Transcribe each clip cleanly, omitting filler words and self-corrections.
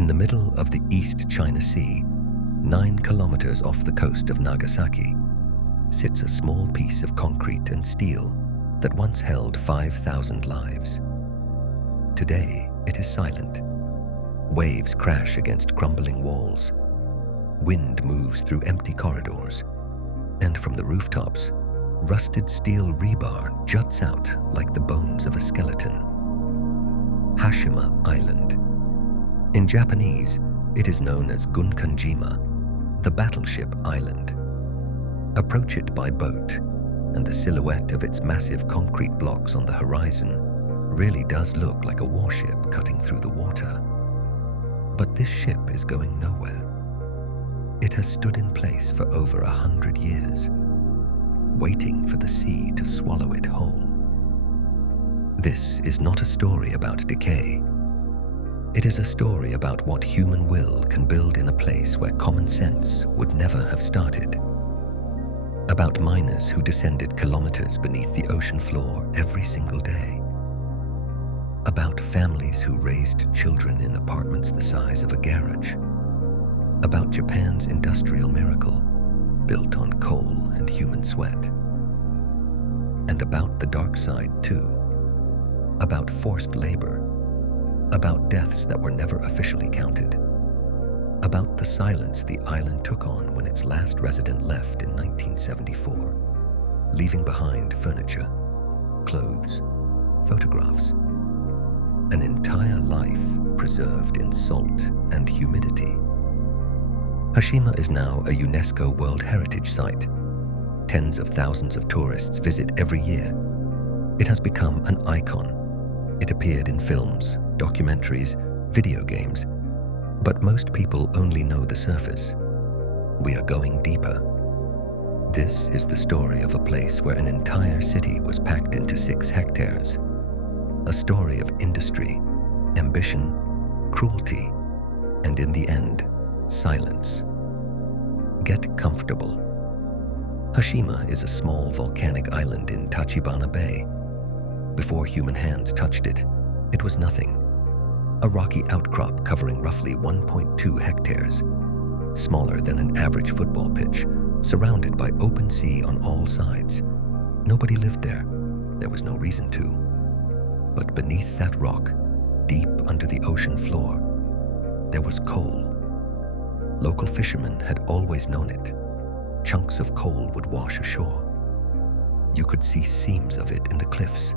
In the middle of the East China Sea, 9 kilometers off the coast of Nagasaki, sits a small piece of concrete and steel that once held 5,000 lives. Today, it is silent. Waves crash against crumbling walls. Wind moves through empty corridors. And from the rooftops, rusted steel rebar juts out like the bones of a skeleton. Hashima Island. In Japanese, it is known as Gunkanjima, the Battleship Island. Approach it by boat, and the silhouette of its massive concrete blocks on the horizon really does look like a warship cutting through the water. But this ship is going nowhere. It has stood in place for over 100 years, waiting for the sea to swallow it whole. This is not a story about decay. It is a story about what human will can build in a place where common sense would never have started. About miners who descended kilometers beneath the ocean floor every single day. About families who raised children in apartments the size of a garage. About Japan's industrial miracle, built on coal and human sweat. And about the dark side too. About forced labor. About deaths that were never officially counted. About the silence the island took on when its last resident left in 1974, leaving behind furniture, clothes, photographs. An entire life preserved in salt and humidity. Hashima is now a UNESCO World Heritage Site. Tens of thousands of tourists visit every year. It has become an icon. It appeared in films, documentaries, video games, but most people only know the surface. We are going deeper. This is the story of a place where an entire city was packed into 6 hectares. A story of industry, ambition, cruelty, and in the end, silence. Get comfortable. Hashima is a small volcanic island in Tachibana Bay. Before human hands touched it, it was nothing. A rocky outcrop covering roughly 1.2 hectares, smaller than an average football pitch, surrounded by open sea on all sides. Nobody lived there. There was no reason to. But beneath that rock, deep under the ocean floor, there was coal. Local fishermen had always known it. Chunks of coal would wash ashore. You could see seams of it in the cliffs.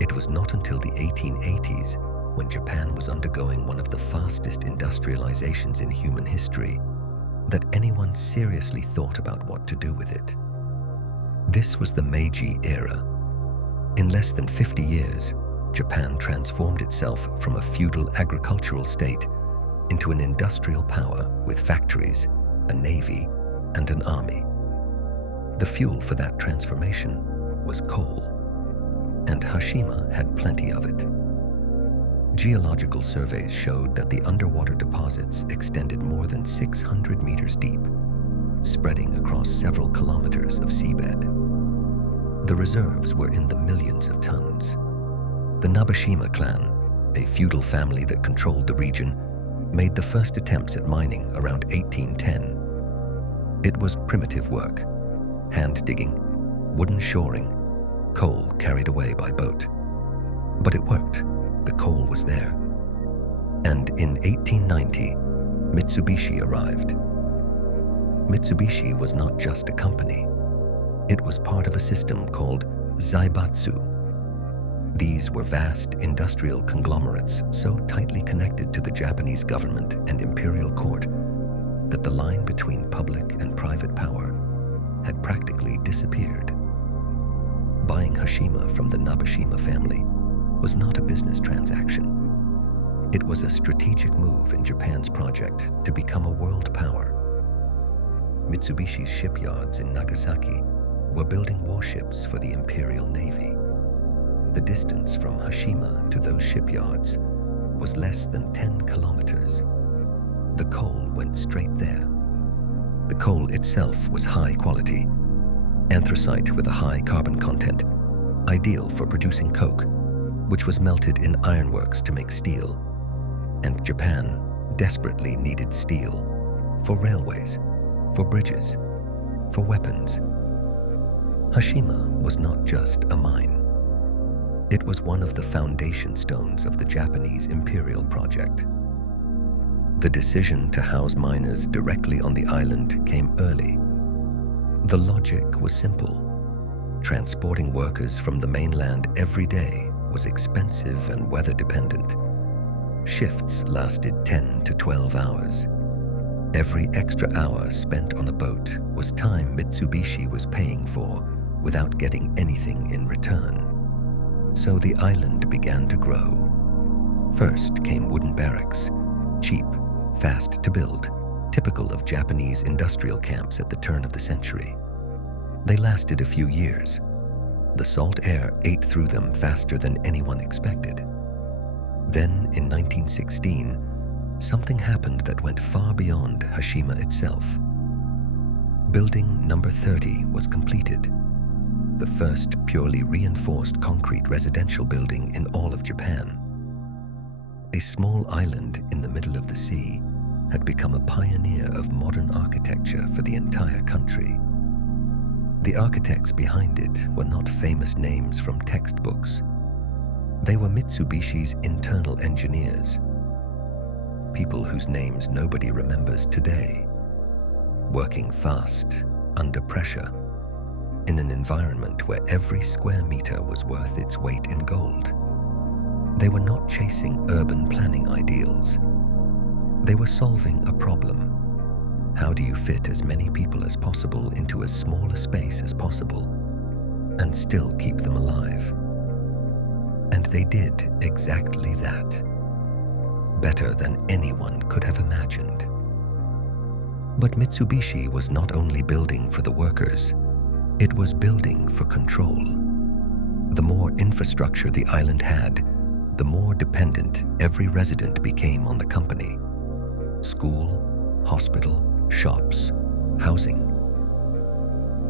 It was not until the 1880s, when Japan was undergoing one of the fastest industrializations in human history, that anyone seriously thought about what to do with it. This was the Meiji era. In less than 50 years, Japan transformed itself from a feudal agricultural state into an industrial power with factories, a navy, and an army. The fuel for that transformation was coal, and Hashima had plenty of it. Geological surveys showed that the underwater deposits extended more than 600 meters deep, spreading across several kilometers of seabed. The reserves were in the millions of tons. The Nabashima clan, a feudal family that controlled the region, made the first attempts at mining around 1810. It was primitive work, hand digging, wooden shoring, coal carried away by boat. But it worked. The coal was there. And in 1890, Mitsubishi arrived. Mitsubishi was not just a company. It was part of a system called Zaibatsu. These were vast industrial conglomerates so tightly connected to the Japanese government and imperial court that the line between public and private power had practically disappeared. Buying Hashima from the Nabashima family was not a business transaction. It was a strategic move in Japan's project to become a world power. Mitsubishi's shipyards in Nagasaki were building warships for the Imperial Navy. The distance from Hashima to those shipyards was less than 10 kilometers. The coal went straight there. The coal itself was high quality, anthracite with a high carbon content, ideal for producing coke, which was melted in ironworks to make steel. And Japan desperately needed steel for railways, for bridges, for weapons. Hashima was not just a mine. It was one of the foundation stones of the Japanese imperial project. The decision to house miners directly on the island came early. The logic was simple. Transporting workers from the mainland every day was expensive and weather-dependent. Shifts lasted 10 to 12 hours. Every extra hour spent on a boat was time Mitsubishi was paying for without getting anything in return. So the island began to grow. First came wooden barracks, cheap, fast to build, typical of Japanese industrial camps at the turn of the century. They lasted a few years. The salt air ate through them faster than anyone expected. Then, in 1916, something happened that went far beyond Hashima itself. Building number 30 was completed, the first purely reinforced concrete residential building in all of Japan. A small island in the middle of the sea had become a pioneer of modern architecture for the entire country. The architects behind it were not famous names from textbooks. They were Mitsubishi's internal engineers, people whose names nobody remembers today, working fast, under pressure, in an environment where every square meter was worth its weight in gold. They were not chasing urban planning ideals. They were solving a problem. How do you fit as many people as possible into as small a space as possible and still keep them alive? And they did exactly that, better than anyone could have imagined. But Mitsubishi was not only building for the workers, it was building for control. The more infrastructure the island had, the more dependent every resident became on the company. School, hospital, shops, housing.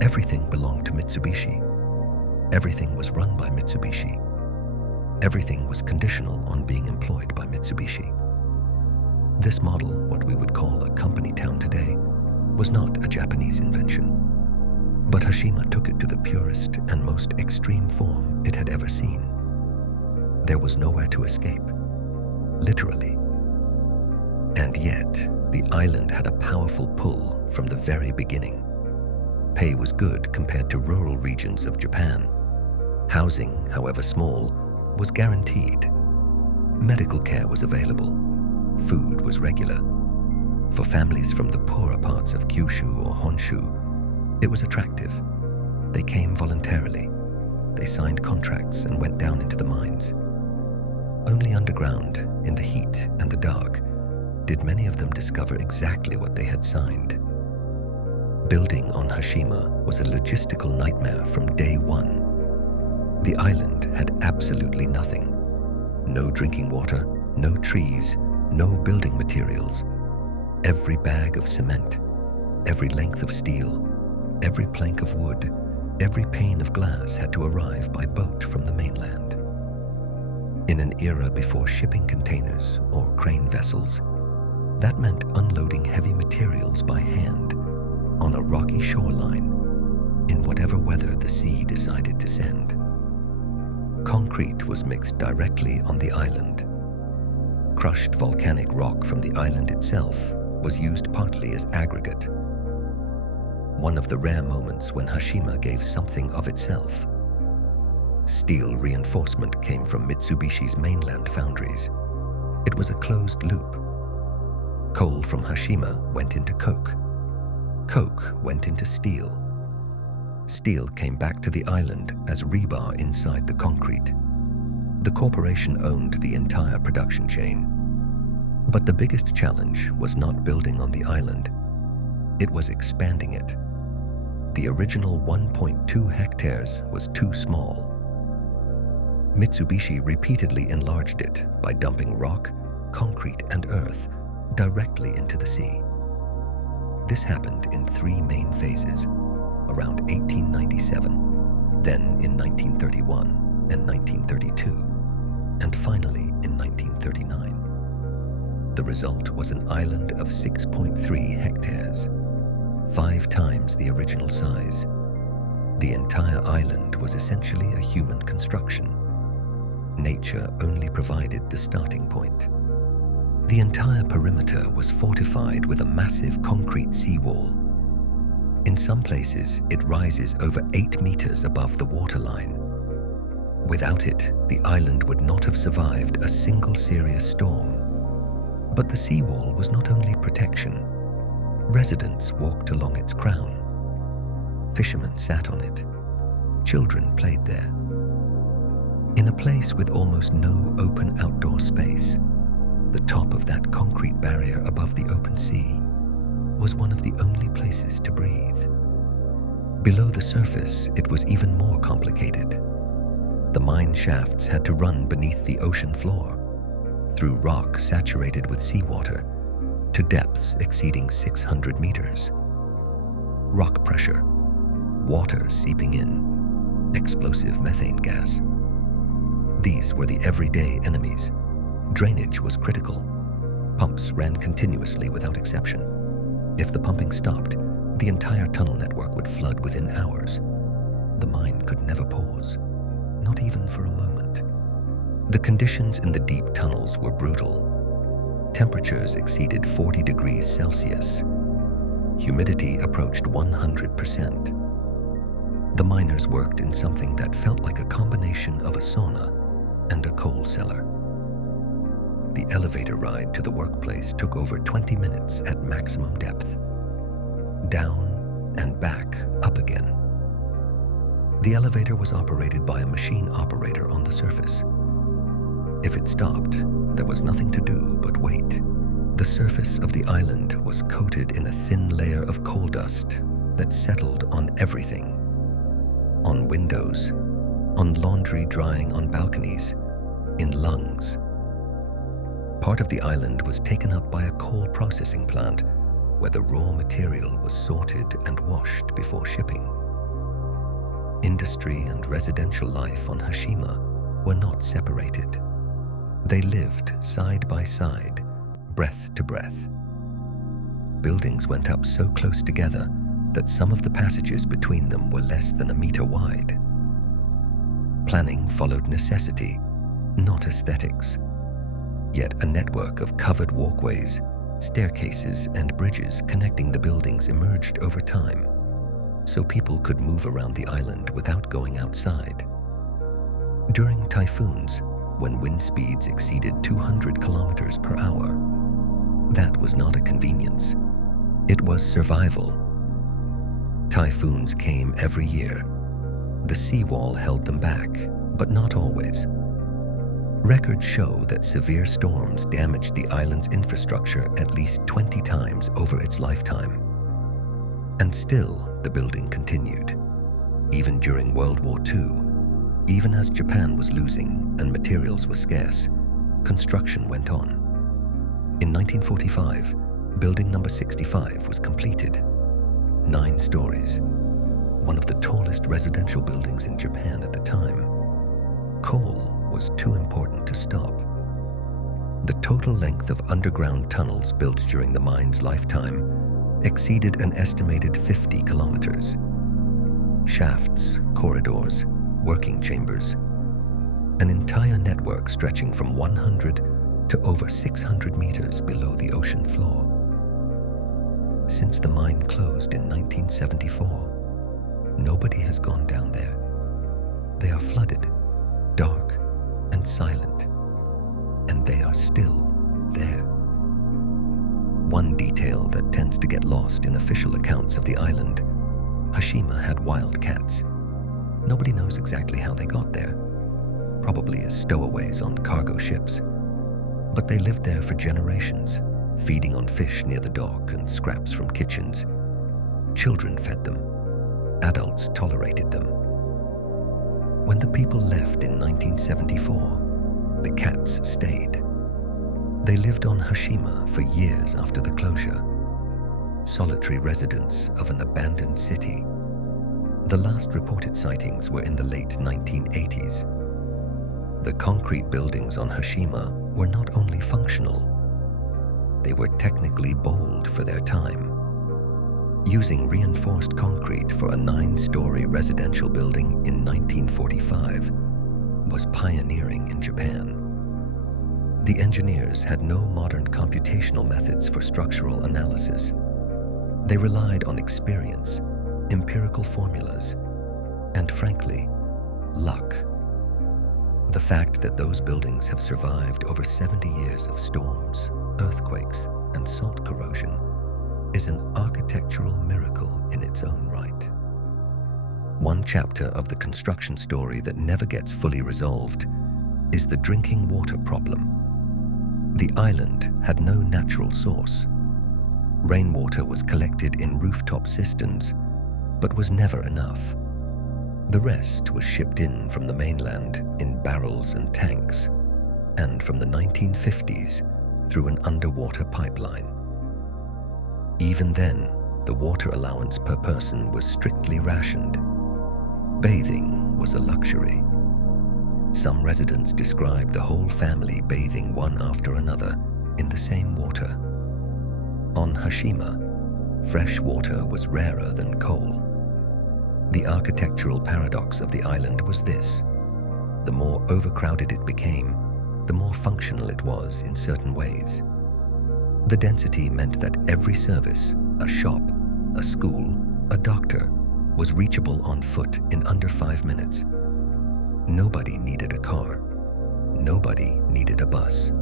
Everything belonged to Mitsubishi. Everything was run by Mitsubishi. Everything was conditional on being employed by Mitsubishi. This model, what we would call a company town today, was not a Japanese invention. But Hashima took it to the purest and most extreme form it had ever seen. There was nowhere to escape, literally. And yet, the island had a powerful pull from the very beginning. Pay was good compared to rural regions of Japan. Housing, however small, was guaranteed. Medical care was available. Food was regular. For families from the poorer parts of Kyushu or Honshu, it was attractive. They came voluntarily. They signed contracts and went down into the mines. Only underground, in the heat and the dark, did many of them discover exactly what they had signed. Building on Hashima was a logistical nightmare from day one. The island had absolutely nothing. No drinking water, no trees, no building materials. Every bag of cement, every length of steel, every plank of wood, every pane of glass had to arrive by boat from the mainland. In an era before shipping containers or crane vessels, that meant unloading heavy materials by hand on a rocky shoreline in whatever weather the sea decided to send. Concrete was mixed directly on the island. Crushed volcanic rock from the island itself was used partly as aggregate. One of the rare moments when Hashima gave something of itself. Steel reinforcement came from Mitsubishi's mainland foundries. It was a closed loop. Coal from Hashima went into coke. Coke went into steel. Steel came back to the island as rebar inside the concrete. The corporation owned the entire production chain. But the biggest challenge was not building on the island. It was expanding it. The original 1.2 hectares was too small. Mitsubishi repeatedly enlarged it by dumping rock, concrete, and earth directly into the sea. This happened in 3 main phases, around 1897, then in 1931 and 1932, and finally in 1939. The result was an island of 6.3 hectares, 5 times the original size. The entire island was essentially a human construction. Nature only provided the starting point. The entire perimeter was fortified with a massive concrete seawall. In some places, it rises over 8 meters above the waterline. Without it, the island would not have survived a single serious storm. But the seawall was not only protection. Residents walked along its crown. Fishermen sat on it. Children played there. In a place with almost no open outdoor space, the top of that concrete barrier above the open sea was one of the only places to breathe. Below the surface, it was even more complicated. The mine shafts had to run beneath the ocean floor, through rock saturated with seawater, to depths exceeding 600 meters. Rock pressure, water seeping in, explosive methane gas. These were the everyday enemies. Drainage was critical. Pumps ran continuously without exception. If the pumping stopped, the entire tunnel network would flood within hours. The mine could never pause, not even for a moment. The conditions in the deep tunnels were brutal. Temperatures exceeded 40 degrees Celsius. Humidity approached 100%. The miners worked in something that felt like a combination of a sauna and a coal cellar. The elevator ride to the workplace took over 20 minutes at maximum depth. Down and back up again. The elevator was operated by a machine operator on the surface. If it stopped, there was nothing to do but wait. The surface of the island was coated in a thin layer of coal dust that settled on everything. On windows, on laundry drying on balconies, in lungs. Part of the island was taken up by a coal processing plant where the raw material was sorted and washed before shipping. Industry and residential life on Hashima were not separated. They lived side by side, breath to breath. Buildings went up so close together that some of the passages between them were less than a meter wide. Planning followed necessity, not aesthetics. Yet a network of covered walkways, staircases, and bridges connecting the buildings emerged over time, so people could move around the island without going outside. During typhoons, when wind speeds exceeded 200 kilometers per hour, that was not a convenience. It was survival. Typhoons came every year. The seawall held them back, but not always. Records show that severe storms damaged the island's infrastructure at least 20 times over its lifetime. And still, the building continued. Even during World War II, even as Japan was losing and materials were scarce, construction went on. In 1945, building number 65 was completed. 9 stories, one of the tallest residential buildings in Japan at the time. Coal was too important to stop. The total length of underground tunnels built during the mine's lifetime exceeded an estimated 50 kilometers. Shafts, corridors, working chambers, an entire network stretching from 100 to over 600 meters below the ocean floor. Since the mine closed in 1974, nobody has gone down there. They are flooded, dark, and silent, and they are still there. One detail that tends to get lost in official accounts of the island: Hashima had wild cats. Nobody knows exactly how they got there, probably as stowaways on cargo ships. But they lived there for generations, feeding on fish near the dock and scraps from kitchens. Children fed them. Adults tolerated them. When the people left in 1974, the cats stayed. They lived on Hashima for years after the closure, solitary residents of an abandoned city. The last reported sightings were in the late 1980s. The concrete buildings on Hashima were not only functional, they were technically bold for their time. Using reinforced concrete for a 9-story residential building in 1945 was pioneering in Japan. The engineers had no modern computational methods for structural analysis. They relied on experience, empirical formulas, and frankly, luck. The fact that those buildings have survived over 70 years of storms, earthquakes, and salt corrosion is an architectural miracle in its own right. One chapter of the construction story that never gets fully resolved is the drinking water problem. The island had no natural source. Rainwater was collected in rooftop cisterns, but was never enough. The rest was shipped in from the mainland in barrels and tanks, and from the 1950s through an underwater pipeline. Even then, the water allowance per person was strictly rationed. Bathing was a luxury. Some residents described the whole family bathing one after another in the same water. On Hashima, fresh water was rarer than coal. The architectural paradox of the island was this: the more overcrowded it became, the more functional it was in certain ways. The density meant that every service, a shop, a school, a doctor, was reachable on foot in under 5 minutes. Nobody needed a car. Nobody needed a bus.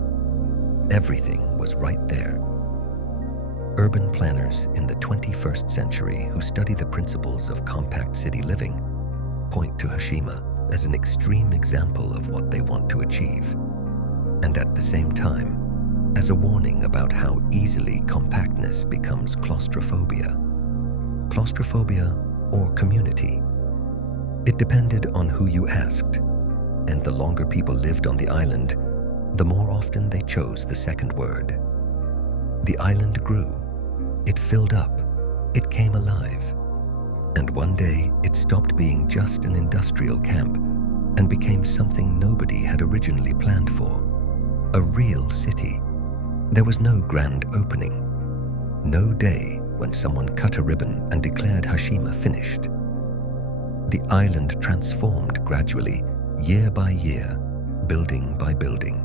Everything was right there. Urban planners in the 21st century who study the principles of compact city living point to Hashima as an extreme example of what they want to achieve, and at the same time, as a warning about how easily compactness becomes claustrophobia. Claustrophobia or community. It depended on who you asked, and the longer people lived on the island, the more often they chose the second word. The island grew, it filled up, it came alive, and one day it stopped being just an industrial camp and became something nobody had originally planned for, a real city. There was no grand opening, no day when someone cut a ribbon and declared Hashima finished. The island transformed gradually, year by year, building by building.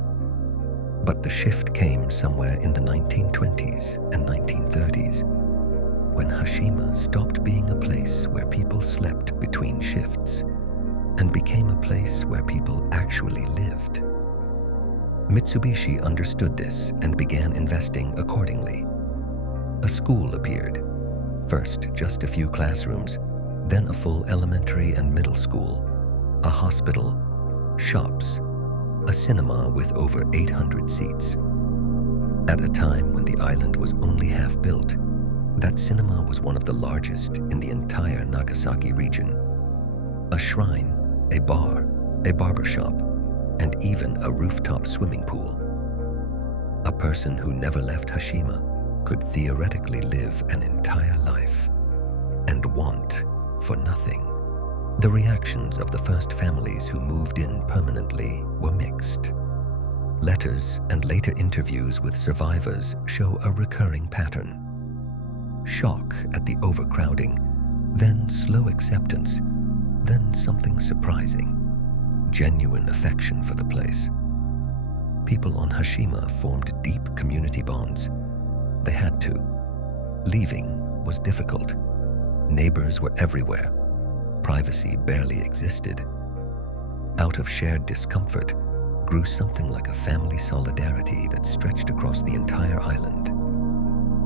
But the shift came somewhere in the 1920s and 1930s, when Hashima stopped being a place where people slept between shifts and became a place where people actually lived. Mitsubishi understood this and began investing accordingly. A school appeared, first just a few classrooms, then a full elementary and middle school, a hospital, shops, a cinema with over 800 seats. At a time when the island was only half built, that cinema was one of the largest in the entire Nagasaki region. A shrine, a bar, a barbershop, and even a rooftop swimming pool. A person who never left Hashima could theoretically live an entire life and want for nothing. The reactions of the first families who moved in permanently were mixed. Letters and later interviews with survivors show a recurring pattern. Shock at the overcrowding, then slow acceptance, then something surprising, genuine affection for the place. People on Hashima formed deep community bonds. They had to. Leaving was difficult. Neighbors were everywhere. Privacy barely existed. Out of shared discomfort grew something like a family solidarity that stretched across the entire island.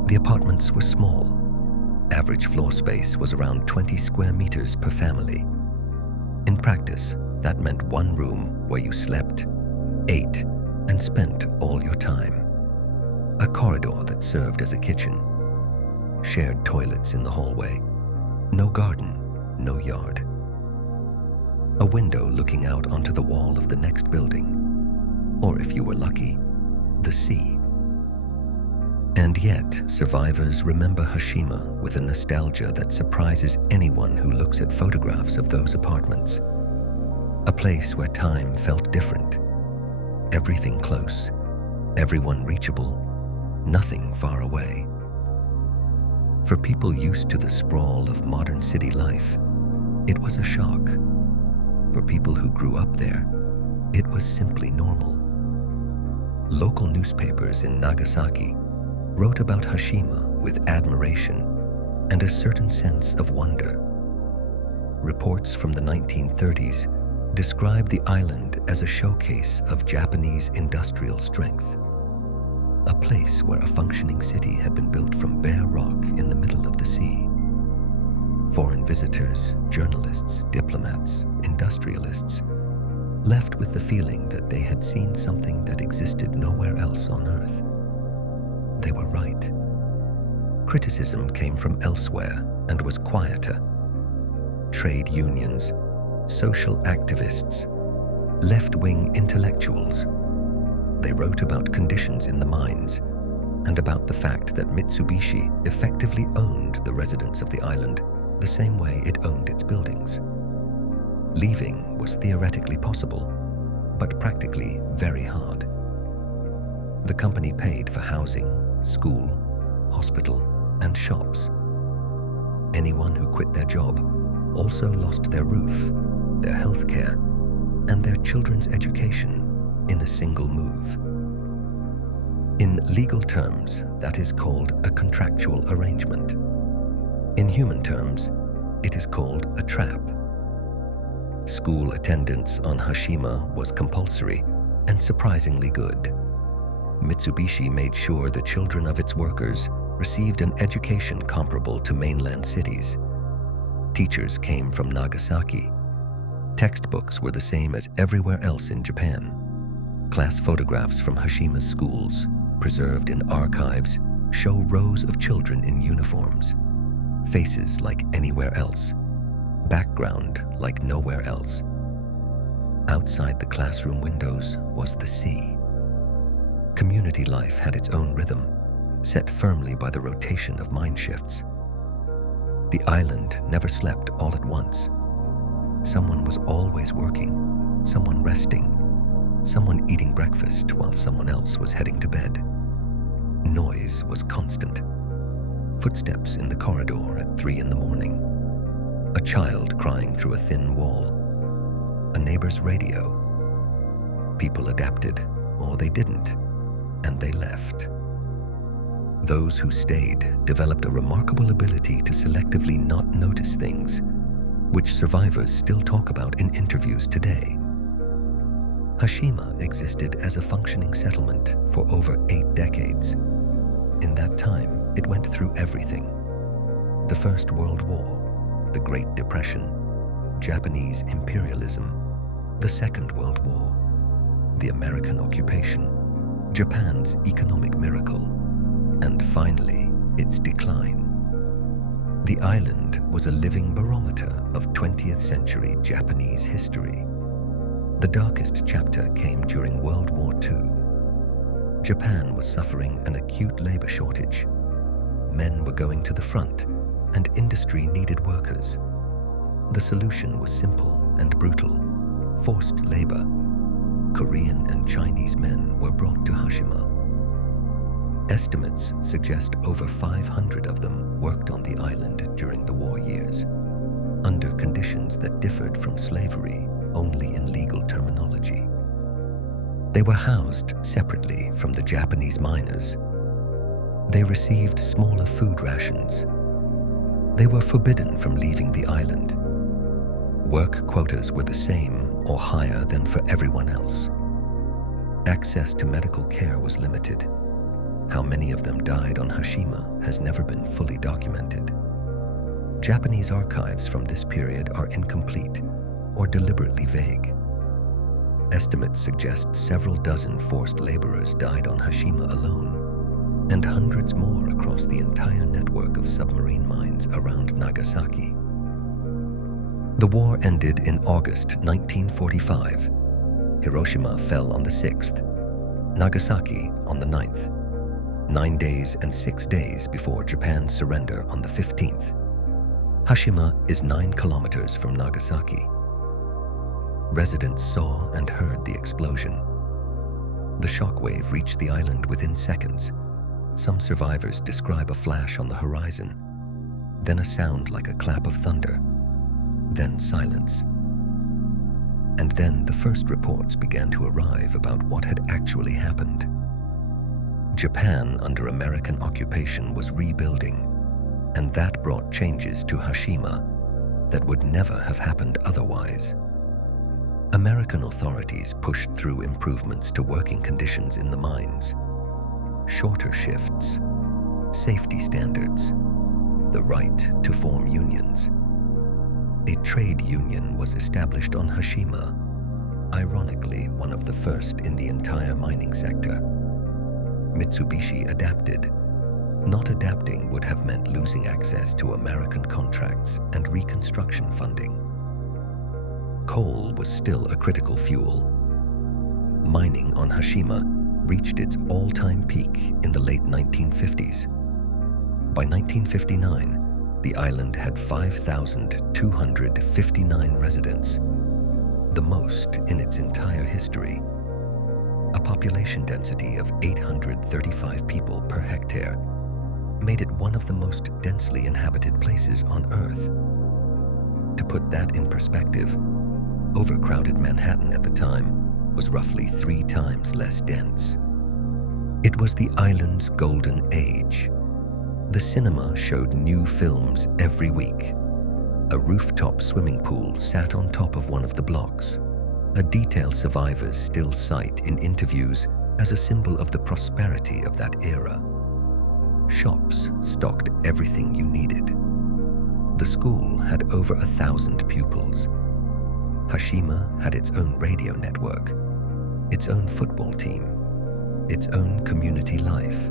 The apartments were small. Average floor space was around 20 square meters per family. In practice, that meant one room where you slept, ate, and spent all your time. A corridor that served as a kitchen. Shared toilets in the hallway. No garden, no yard. A window looking out onto the wall of the next building. Or if you were lucky, the sea. And yet, survivors remember Hashima with a nostalgia that surprises anyone who looks at photographs of those apartments. A place where time felt different. Everything close, everyone reachable, nothing far away. For people used to the sprawl of modern city life, it was a shock. For people who grew up there, it was simply normal. Local newspapers in Nagasaki wrote about Hashima with admiration and a certain sense of wonder. Reports from the 1930s described the island as a showcase of Japanese industrial strength, a place where a functioning city had been built from bare rock in the middle of the sea. Foreign visitors, journalists, diplomats, industrialists left with the feeling that they had seen something that existed nowhere else on Earth. They were right. Criticism came from elsewhere and was quieter. Trade unions, social activists, left-wing intellectuals. They wrote about conditions in the mines and about the fact that Mitsubishi effectively owned the residents of the island the same way it owned its buildings. Leaving was theoretically possible, but practically very hard. The company paid for housing, school, hospital, and shops. Anyone who quit their job also lost their roof, their health care, and their children's education in a single move. In legal terms, that is called a contractual arrangement. In human terms, it is called a trap. School attendance on Hashima was compulsory and surprisingly good. Mitsubishi made sure the children of its workers received an education comparable to mainland cities. Teachers came from Nagasaki. Textbooks were the same as everywhere else in Japan. Class photographs from Hashima's schools, preserved in archives, show rows of children in uniforms, faces like anywhere else, background like nowhere else. Outside the classroom windows was the sea. Community life had its own rhythm, set firmly by the rotation of mine shifts. The island never slept all at once. Someone was always working, someone resting, someone eating breakfast while someone else was heading to bed. Noise was constant. Footsteps in the corridor at 3 a.m, a child crying through a thin wall, a neighbor's radio. People adapted, or they didn't, and they left. Those who stayed developed a remarkable ability to selectively not notice things, which survivors still talk about in interviews today. Hashima existed as a functioning settlement for over 8 decades. In that time, it went through everything: the First World War, the Great Depression, Japanese imperialism, the Second World War, the American occupation, Japan's economic miracle, and finally, its decline. The island was a living barometer of 20th century Japanese history. The darkest chapter came during World War II. Japan was suffering an acute labor shortage. Men were going to the front, and industry needed workers. The solution was simple and brutal: forced labor. Korean and Chinese men were brought to Hashima. Estimates suggest over 500 of them worked on the island during the war years, under conditions that differed from slavery only in legal terminology. They were housed separately from the Japanese miners. They received smaller food rations. They were forbidden from leaving the island. Work quotas were the same or higher than for everyone else. Access to medical care was limited. How many of them died on Hashima has never been fully documented. Japanese archives from this period are incomplete or deliberately vague. Estimates suggest several dozen forced laborers died on Hashima alone, and hundreds more across the entire network of submarine mines around Nagasaki. The war ended in August 1945. Hiroshima fell on the 6th, Nagasaki on the 9th. 9 days and 6 days before Japan's surrender on the 15th. Hashima is 9 kilometers from Nagasaki. Residents saw and heard the explosion. The shockwave reached the island within seconds. Some survivors describe a flash on the horizon, then a sound like a clap of thunder, then silence. And then the first reports began to arrive about what had actually happened. Japan under American occupation was rebuilding, and that brought changes to Hashima that would never have happened otherwise. American authorities pushed through improvements to working conditions in the mines, shorter shifts, safety standards, the right to form unions. A trade union was established on Hashima, ironically one of the first in the entire mining sector. Mitsubishi adapted. Not adapting would have meant losing access to American contracts and reconstruction funding. Coal was still a critical fuel. Mining on Hashima reached its all-time peak in the late 1950s. By 1959, the island had 5,259 residents, the most in its entire history. A population density of 835 people per hectare made it one of the most densely inhabited places on Earth. To put that in perspective, overcrowded Manhattan at the time was roughly 3 times less dense. It was the island's golden age. The cinema showed new films every week. A rooftop swimming pool sat on top of one of the blocks, a detail survivors still cite in interviews as a symbol of the prosperity of that era. Shops stocked everything you needed. The school had over 1,000 pupils. Hashima had its own radio network, its own football team, its own community life.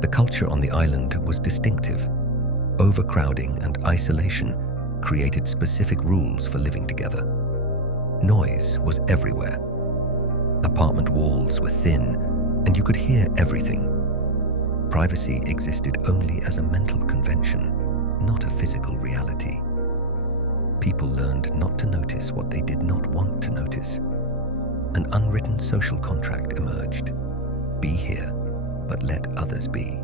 The culture on the island was distinctive. Overcrowding and isolation created specific rules for living together. Noise was everywhere. Apartment walls were thin, and you could hear everything. Privacy existed only as a mental convention, not a physical reality. People learned not to notice what they did not want to notice. An unwritten social contract emerged. Be here, but let others be.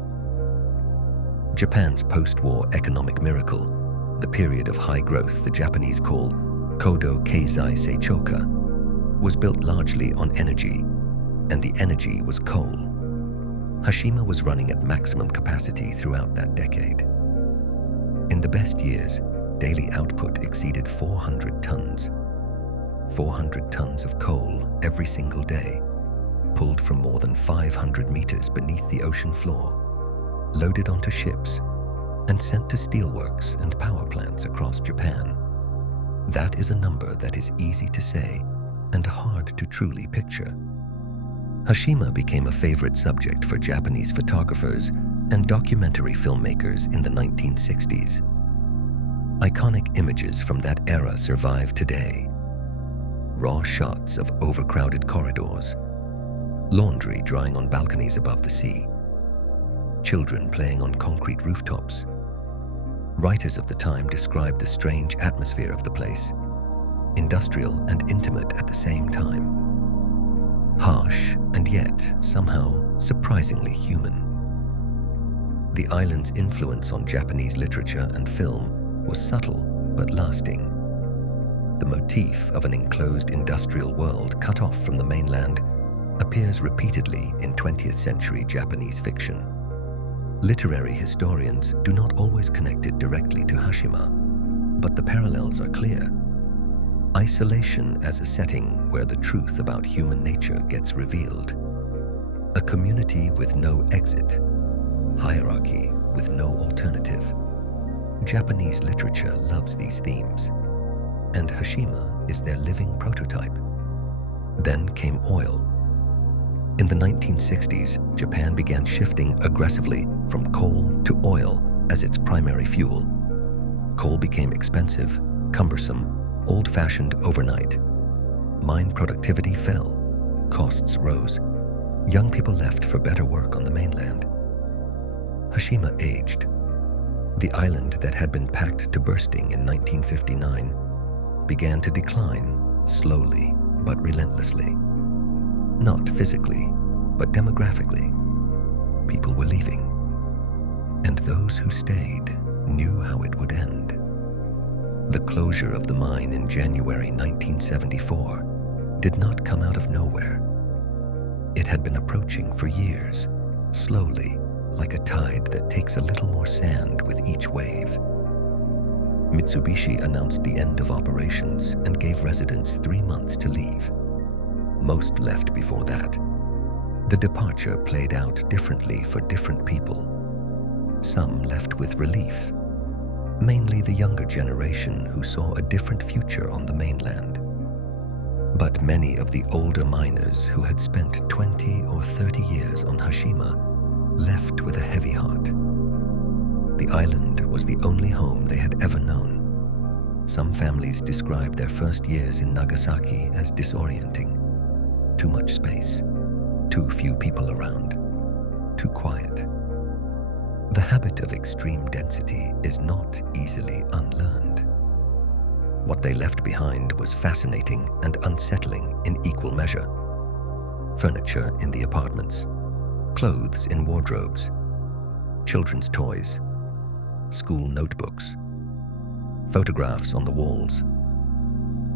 Japan's post-war economic miracle, the period of high growth the Japanese call Kodo Keizai Seichoka, was built largely on energy, and the energy was coal. Hashima was running at maximum capacity throughout that decade. In the best years, daily output exceeded 400 tons. 400 tons of coal every single day, pulled from more than 500 meters beneath the ocean floor, loaded onto ships, and sent to steelworks and power plants across Japan. That is a number that is easy to say and hard to truly picture. Hashima became a favorite subject for Japanese photographers and documentary filmmakers in the 1960s. Iconic images from that era survive today. Raw shots of overcrowded corridors, laundry drying on balconies above the sea, children playing on concrete rooftops. Writers of the time described the strange atmosphere of the place, industrial and intimate at the same time. Harsh and yet somehow surprisingly human. The island's influence on Japanese literature and film was subtle but lasting. The motif of an enclosed industrial world cut off from the mainland appears repeatedly in 20th century Japanese fiction. Literary historians do not always connect it directly to Hashima, but the parallels are clear. Isolation as a setting where the truth about human nature gets revealed. A community with no exit. Hierarchy with no alternative. Japanese literature loves these themes, and Hashima is their living prototype. Then came oil. In the 1960s, Japan began shifting aggressively from coal to oil as its primary fuel. Coal became expensive, cumbersome, old-fashioned overnight. Mine productivity fell, costs rose. Young people left for better work on the mainland. Hashima aged. The island that had been packed to bursting in 1959 began to decline, slowly but relentlessly. Not physically, but demographically. people were leaving, and those who stayed knew how it would end. The closure of the mine in January 1974 did not come out of nowhere. It had been approaching for years, slowly, like a tide that takes a little more sand with each wave. Mitsubishi announced the end of operations and gave residents 3 months to leave. Most left before that. The departure played out differently for different people. Some left with relief, mainly the younger generation who saw a different future on the mainland. But many of the older miners who had spent 20 or 30 years on Hashima left with a heavy heart. The island was the only home they had ever known. Some families described their first years in Nagasaki as disorienting. Too much space, too few people around, too quiet. The habit of extreme density is not easily unlearned. What they left behind was fascinating and unsettling in equal measure. Furniture in the apartments, clothes in wardrobes, children's toys, school notebooks, photographs on the walls.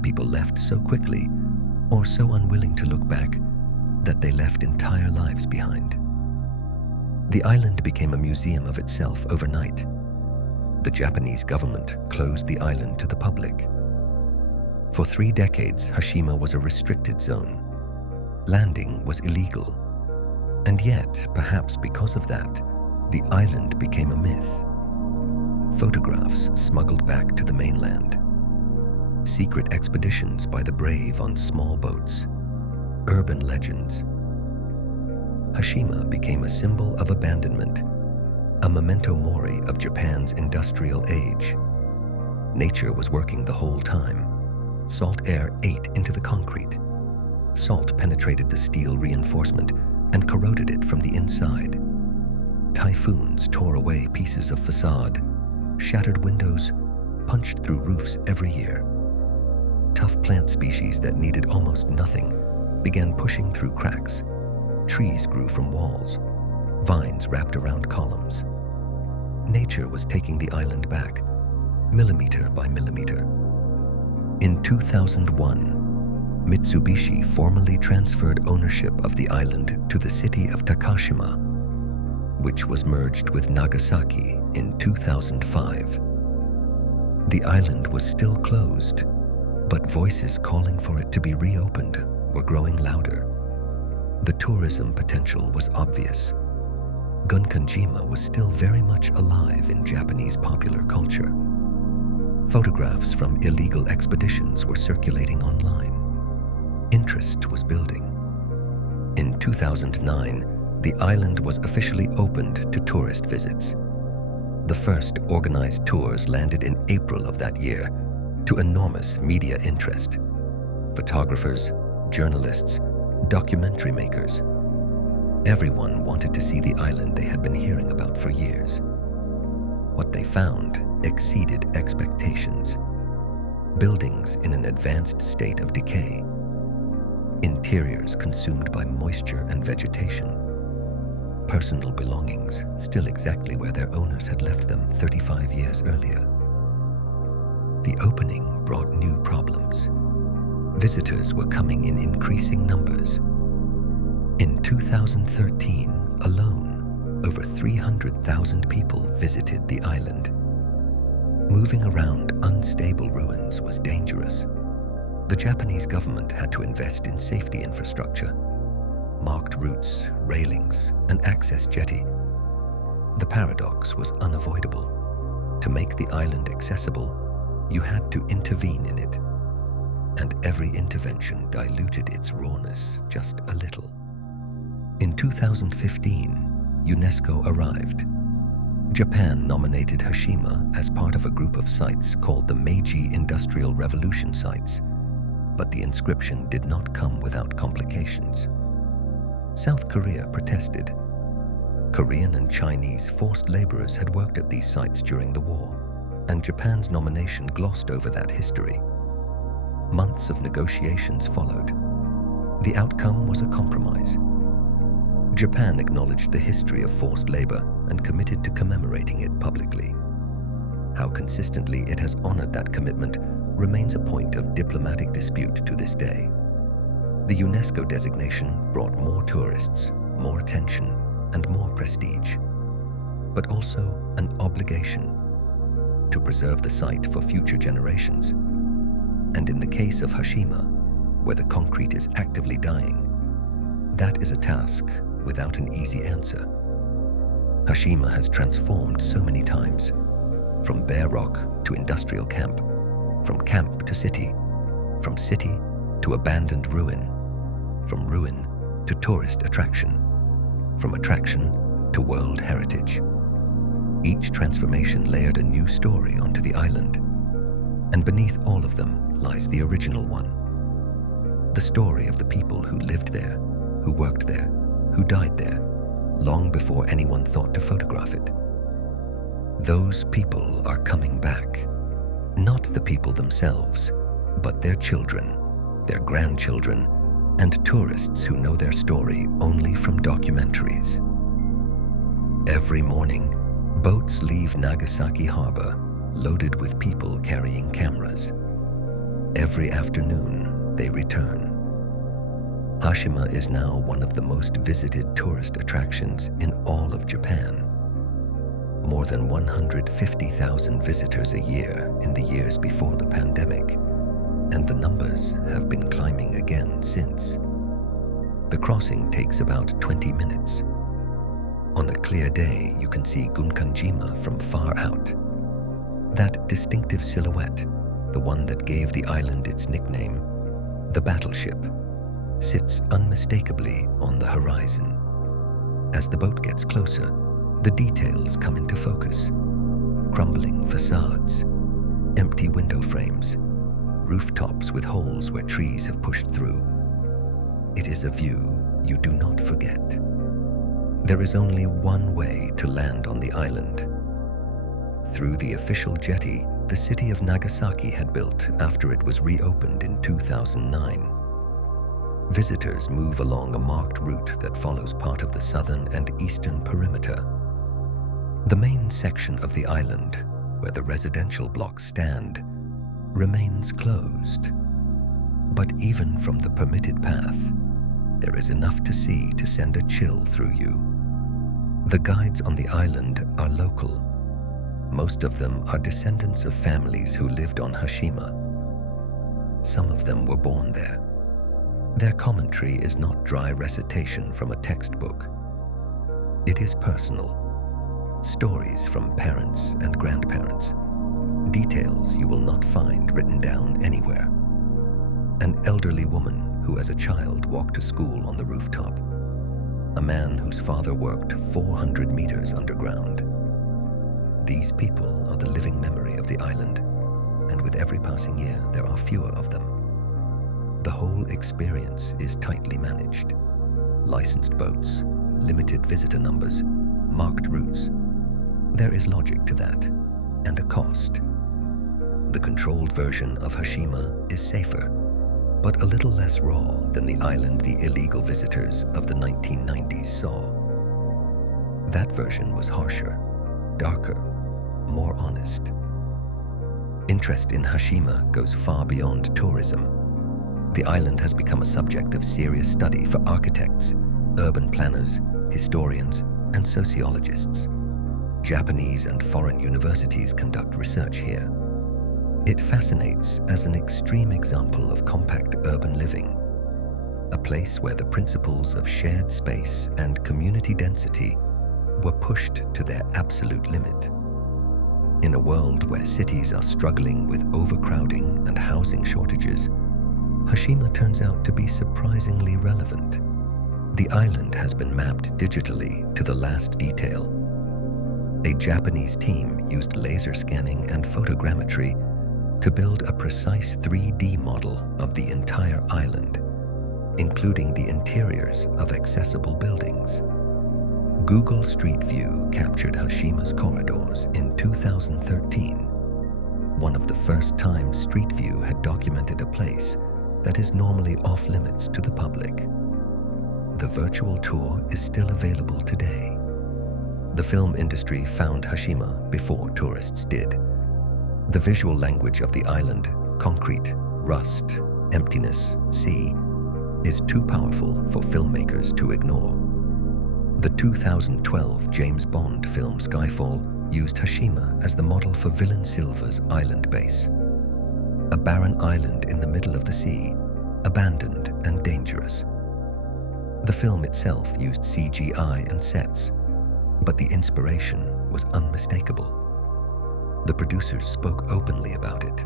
People left so quickly or so unwilling to look back that they left entire lives behind. The island became a museum of itself overnight. The Japanese government closed the island to the public. For 3 decades, Hashima was a restricted zone. Landing was illegal. And yet, perhaps because of that, the island became a myth. Photographs smuggled back to the mainland. Secret expeditions by the brave on small boats. Urban legends. Hashima became a symbol of abandonment, a memento mori of Japan's industrial age. Nature was working the whole time. Salt air ate into the concrete. Salt penetrated the steel reinforcement and corroded it from the inside. Typhoons tore away pieces of facade. Shattered windows punched through roofs every year. Tough plant species that needed almost nothing began pushing through cracks. Trees grew from walls. Vines wrapped around columns. Nature was taking the island back, millimeter by millimeter. In 2001, Mitsubishi formally transferred ownership of the island to the city of Takashima, which was merged with Nagasaki in 2005. The island was still closed, but voices calling for it to be reopened were growing louder. The tourism potential was obvious. Gunkanjima was still very much alive in Japanese popular culture. Photographs from illegal expeditions were circulating online. Interest was building. In 2009, the island was officially opened to tourist visits. The first organized tours landed in April of that year, to enormous media interest. Photographers, journalists, documentary makers. Everyone wanted to see the island they had been hearing about for years. What they found exceeded expectations. Buildings in an advanced state of decay. Interiors consumed by moisture and vegetation. Personal belongings still exactly where their owners had left them 35 years earlier. The opening brought new problems. Visitors were coming in increasing numbers. In 2013 alone, over 300,000 people visited the island. Moving around unstable ruins was dangerous. The Japanese government had to invest in safety infrastructure, marked routes, railings, an access jetty. The paradox was unavoidable. To make the island accessible, you had to intervene in it, and every intervention diluted its rawness just a little. In 2015, UNESCO arrived. Japan nominated Hashima as part of a group of sites called the Meiji Industrial Revolution Sites, but the inscription did not come without complications. South Korea protested. Korean and Chinese forced laborers had worked at these sites during the war, and Japan's nomination glossed over that history. Months of negotiations followed. The outcome was a compromise. Japan acknowledged the history of forced labor and committed to commemorating it publicly. How consistently it has honored that commitment remains a point of diplomatic dispute to this day. The UNESCO designation brought more tourists, more attention, and more prestige, but also an obligation to preserve the site for future generations. And in the case of Hashima, where the concrete is actively dying, that is a task without an easy answer. Hashima has transformed so many times, from bare rock to industrial camp, from camp to city, from city to abandoned ruin, from ruin to tourist attraction, from attraction to world heritage. Each transformation layered a new story onto the island, and beneath all of them lies the original one. The story of the people who lived there, who worked there, who died there, long before anyone thought to photograph it. Those people are coming back. Not the people themselves, but their children, their grandchildren, and tourists who know their story only from documentaries. Every morning, boats leave Nagasaki harbor loaded with people carrying cameras. Every afternoon, they return. Hashima is now one of the most visited tourist attractions in all of Japan. More than 150,000 visitors a year in the years before the pandemic, and the numbers have been climbing again since. The crossing takes about 20 minutes. On a clear day, you can see Gunkanjima from far out. That distinctive silhouette, the one that gave the island its nickname, the Battleship, sits unmistakably on the horizon. As the boat gets closer, the details come into focus. Crumbling facades, empty window frames, rooftops with holes where trees have pushed through. It is a view you do not forget. There is only one way to land on the island. Through the official jetty the city of Nagasaki had built after it was reopened in 2009. Visitors move along a marked route that follows part of the southern and eastern perimeter. The main section of the island, where the residential blocks stand, remains closed. But even from the permitted path, there is enough to see to send a chill through you. The guides on the island are local. Most of them are descendants of families who lived on Hashima. Some of them were born there. Their commentary is not dry recitation from a textbook. It is personal. Stories from parents and grandparents. Details you will not find written down anywhere. An elderly woman who as a child walked to school on the rooftop. A man whose father worked 400 meters underground. These people are the living memory of the island, and with every passing year there are fewer of them. The whole experience is tightly managed. Licensed boats, limited visitor numbers, marked routes. There is logic to that, and a cost. The controlled version of Hashima is safer, but a little less raw than the island the illegal visitors of the 1990s saw. That version was harsher, darker, more honest. Interest in Hashima goes far beyond tourism. The island has become a subject of serious study for architects, urban planners, historians, and sociologists. Japanese and foreign universities conduct research here. It fascinates as an extreme example of compact urban living, a place where the principles of shared space and community density were pushed to their absolute limit. In a world where cities are struggling with overcrowding and housing shortages, Hashima turns out to be surprisingly relevant. The island has been mapped digitally to the last detail. A Japanese team used laser scanning and photogrammetry to build a precise 3D model of the entire island, including the interiors of accessible buildings. Google Street View captured Hashima's corridors in 2013, one of the first times Street View had documented a place that is normally off-limits to the public. the virtual tour is still available today. The film industry found Hashima before tourists did. The visual language of the island, concrete, rust, emptiness, sea, is too powerful for filmmakers to ignore. The 2012 James Bond film Skyfall used Hashima as the model for Villain Silva's island base. A barren island in the middle of the sea, abandoned and dangerous. The film itself used CGI and sets, but the inspiration was unmistakable. The producers spoke openly about it.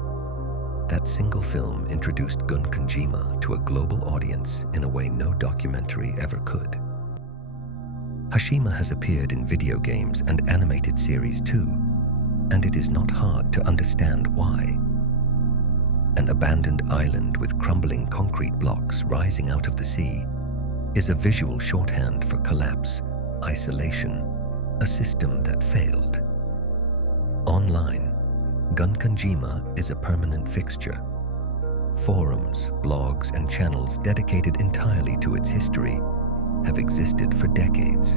That single film introduced Gunkanjima to a global audience in a way no documentary ever could. Hashima has appeared in video games and animated series too, and it is not hard to understand why. An abandoned island with crumbling concrete blocks rising out of the sea is a visual shorthand for collapse, isolation, a system that failed. Online, Gunkanjima is a permanent fixture. Forums, blogs, and channels dedicated entirely to its history have existed for decades.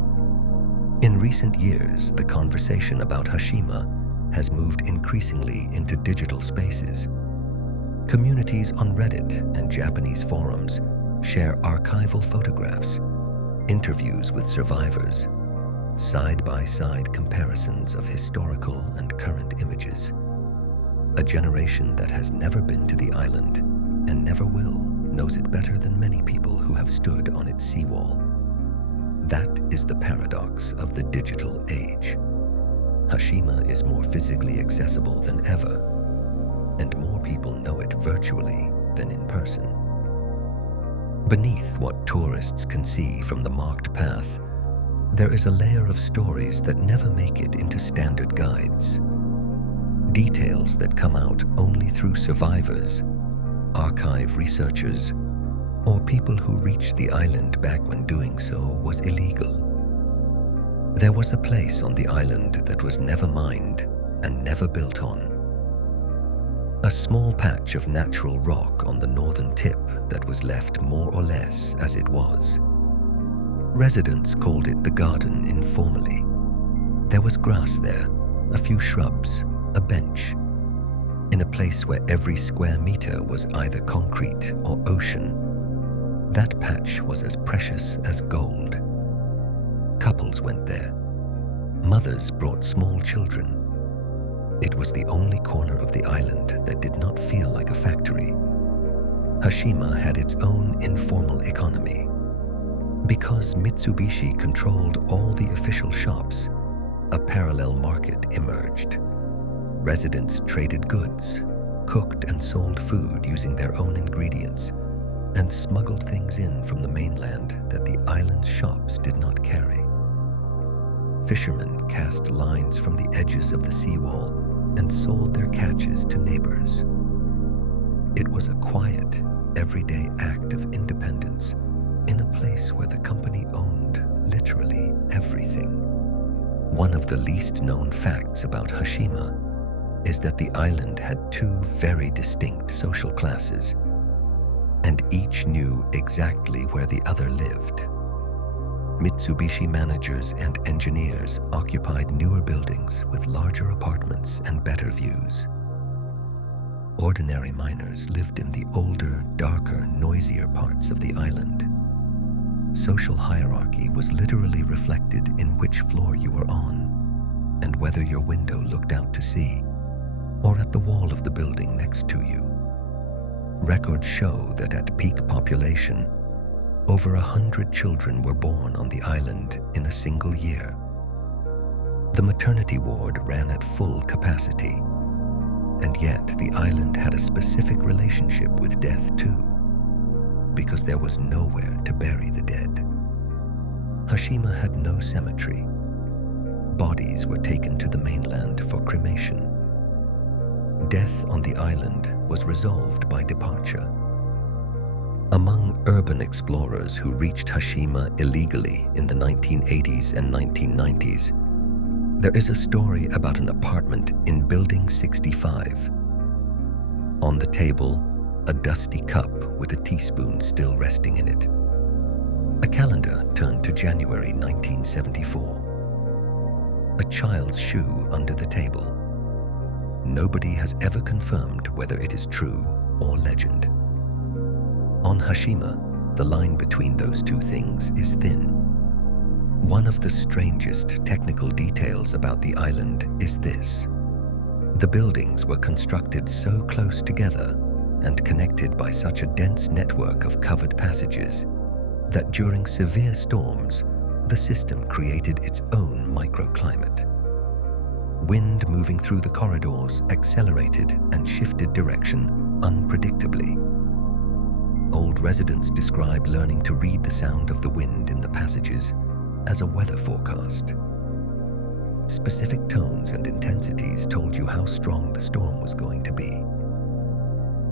In recent years, the conversation about Hashima has moved increasingly into digital spaces. Communities on Reddit and Japanese forums share archival photographs, interviews with survivors, side-by-side comparisons of historical and current images. A generation that has never been to the island and never will knows it better than many people who have stood on its seawall. That is the paradox of the digital age. Hashima is more physically accessible than ever, and more people know it virtually than in person. Beneath what tourists can see from the marked path, there is a layer of stories that never make it into standard guides. Details that come out only through survivors, archive researchers, or people who reached the island back when doing so was illegal. There was a place on the island that was never mined and never built on. A small patch of natural rock on the northern tip that was left more or less as it was. Residents called it the garden informally. There was grass there, a few shrubs, a bench. In a place where every square meter was either concrete or ocean, that patch was as precious as gold. Couples went there. Mothers brought small children. It was the only corner of the island that did not feel like a factory. Hashima had its own informal economy. Because Mitsubishi controlled all the official shops, a parallel market emerged. Residents traded goods, cooked and sold food using their own ingredients, and smuggled things in from the mainland that the island's shops did not carry. Fishermen cast lines from the edges of the seawall and sold their catches to neighbors. It was a quiet, everyday act of independence in a place where the company owned literally everything. One of the least known facts about Hashima is that the island had two very distinct social classes, and each knew exactly where the other lived. Mitsubishi managers and engineers occupied newer buildings with larger apartments and better views. Ordinary miners lived in the older, darker, noisier parts of the island. Social hierarchy was literally reflected in which floor you were on, and whether your window looked out to sea, or at the wall of the building next to you. Records show that at peak population, over 100 children were born on the island in a single year. The maternity ward ran at full capacity, and yet the island had a specific relationship with death too, because there was nowhere to bury the dead. Hashima had no cemetery. Bodies were taken to the mainland for cremation. Death on the island was resolved by departure. Among urban explorers who reached Hashima illegally in the 1980s and 1990s, there is a story about an apartment in Building 65. On the table, a dusty cup with a teaspoon still resting in it. A calendar turned to January 1974. A child's shoe under the table. Nobody has ever confirmed whether it is true or legend. On Hashima, the line between those two things is thin. One of the strangest technical details about the island is this. The buildings were constructed so close together and connected by such a dense network of covered passages that during severe storms, the system created its own microclimate. Wind moving through the corridors accelerated and shifted direction unpredictably. Old residents describe learning to read the sound of the wind in the passages as a weather forecast. Specific tones and intensities told you how strong the storm was going to be.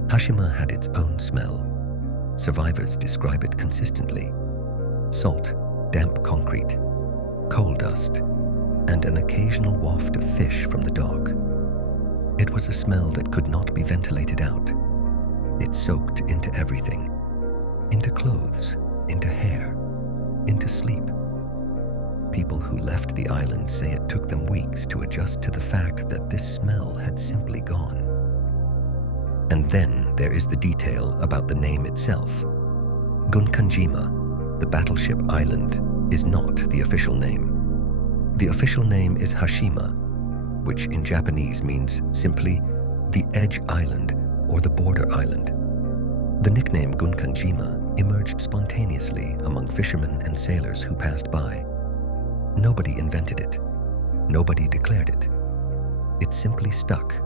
Hashima had its own smell. Survivors describe it consistently. Salt, damp concrete, coal dust, and an occasional waft of fish from the dock. It was a smell that could not be ventilated out. It soaked into everything, into clothes, into hair, into sleep. People who left the island say it took them weeks to adjust to the fact that this smell had simply gone. And then there is the detail about the name itself. Gunkanjima, the Battleship Island, is not the official name. The official name is Hashima, which in Japanese means simply the edge island or the border island. The nickname Gunkanjima emerged spontaneously among fishermen and sailors who passed by. Nobody invented it. Nobody declared it. It simply stuck.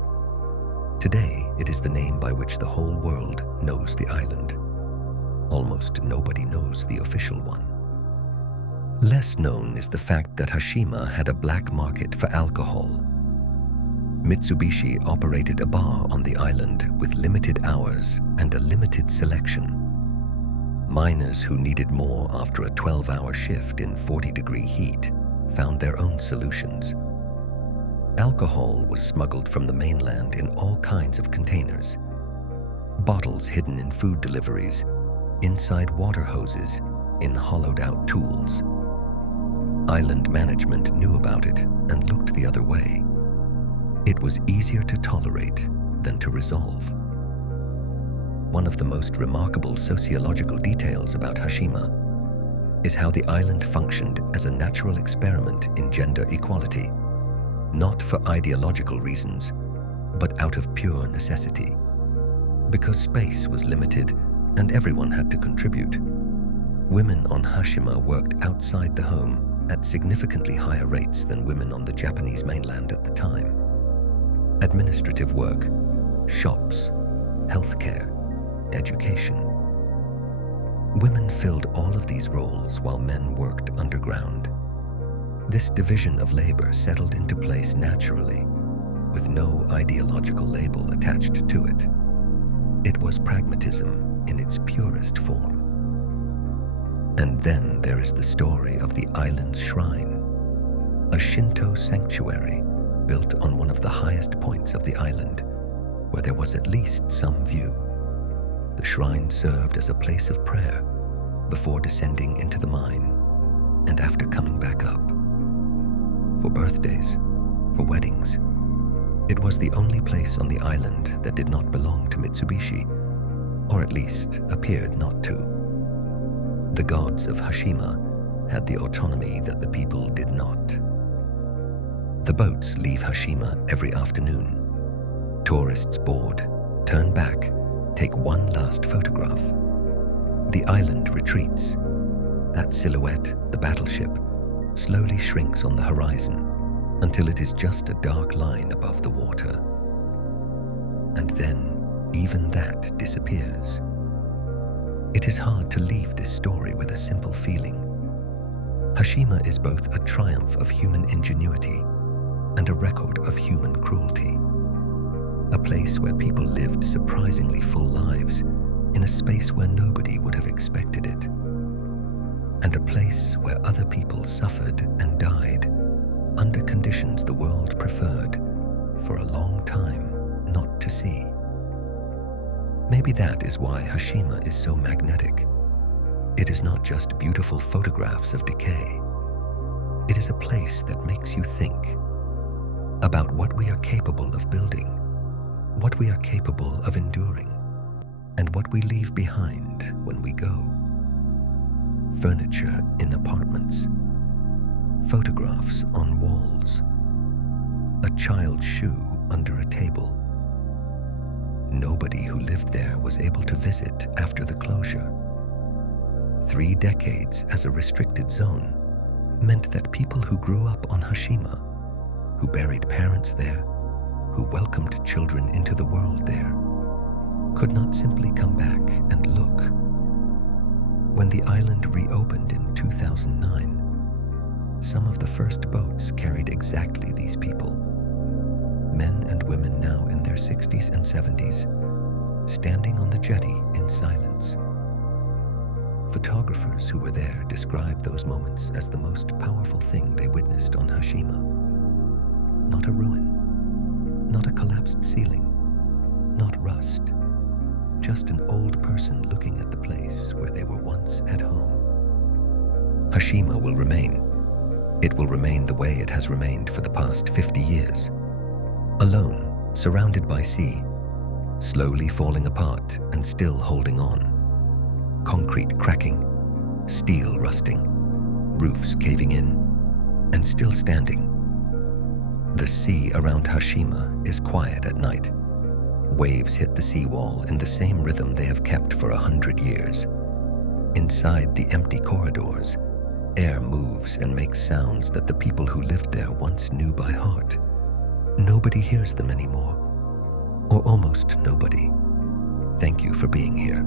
Today, it is the name by which the whole world knows the island. Almost nobody knows the official one. Less known is the fact that Hashima had a black market for alcohol. Mitsubishi operated a bar on the island with limited hours and a limited selection. Miners who needed more after a 12-hour shift in 40-degree heat found their own solutions. Alcohol was smuggled from the mainland in all kinds of containers. Bottles hidden in food deliveries, inside water hoses, in hollowed-out tools. Island management knew about it and looked the other way. It was easier to tolerate than to resolve. One of the most remarkable sociological details about Hashima is how the island functioned as a natural experiment in gender equality, not for ideological reasons, but out of pure necessity. Because space was limited and everyone had to contribute, women on Hashima worked outside the home at significantly higher rates than women on the Japanese mainland at the time. Administrative work, shops, healthcare, education. Women filled all of these roles while men worked underground. This division of labor settled into place naturally, with no ideological label attached to it. It was pragmatism in its purest form. And then there is the story of the island's shrine, a Shinto sanctuary built on one of the highest points of the island, where there was at least some view. The shrine served as a place of prayer before descending into the mine and after coming back up. For birthdays, for weddings, it was the only place on the island that did not belong to Mitsubishi, or at least appeared not to. The gods of Hashima had the autonomy that the people did not. The boats leave Hashima every afternoon. Tourists board, turn back, take one last photograph. The island retreats. That silhouette, the battleship, slowly shrinks on the horizon until it is just a dark line above the water. And then even that disappears. It is hard to leave this story with a simple feeling. Hashima is both a triumph of human ingenuity and a record of human cruelty. A place where people lived surprisingly full lives in a space where nobody would have expected it. And a place where other people suffered and died under conditions the world preferred for a long time not to see. Maybe that is why Hashima is so magnetic. It is not just beautiful photographs of decay. It is a place that makes you think about what we are capable of building, what we are capable of enduring, and what we leave behind when we go. Furniture in apartments, photographs on walls, a child's shoe under a table. Nobody who lived there was able to visit after the closure. 3 decades as a restricted zone meant that people who grew up on Hashima, who buried parents there, who welcomed children into the world there, could not simply come back and look. When the island reopened in 2009, some of the first boats carried exactly these people. Men and women now in their 60s and 70s, standing on the jetty in silence. Photographers who were there described those moments as the most powerful thing they witnessed on Hashima. Not a ruin, not a collapsed ceiling, not rust, just an old person looking at the place where they were once at home. Hashima will remain. It will remain the way it has remained for the past 50 years. Alone, surrounded by sea, slowly falling apart and still holding on. Concrete cracking, steel rusting, roofs caving in, and still standing. The sea around Hashima is quiet at night. Waves hit the seawall in the same rhythm they have kept for 100 years. Inside the empty corridors, air moves and makes sounds that the people who lived there once knew by heart. Nobody hears them anymore, or almost nobody. Thank you for being here.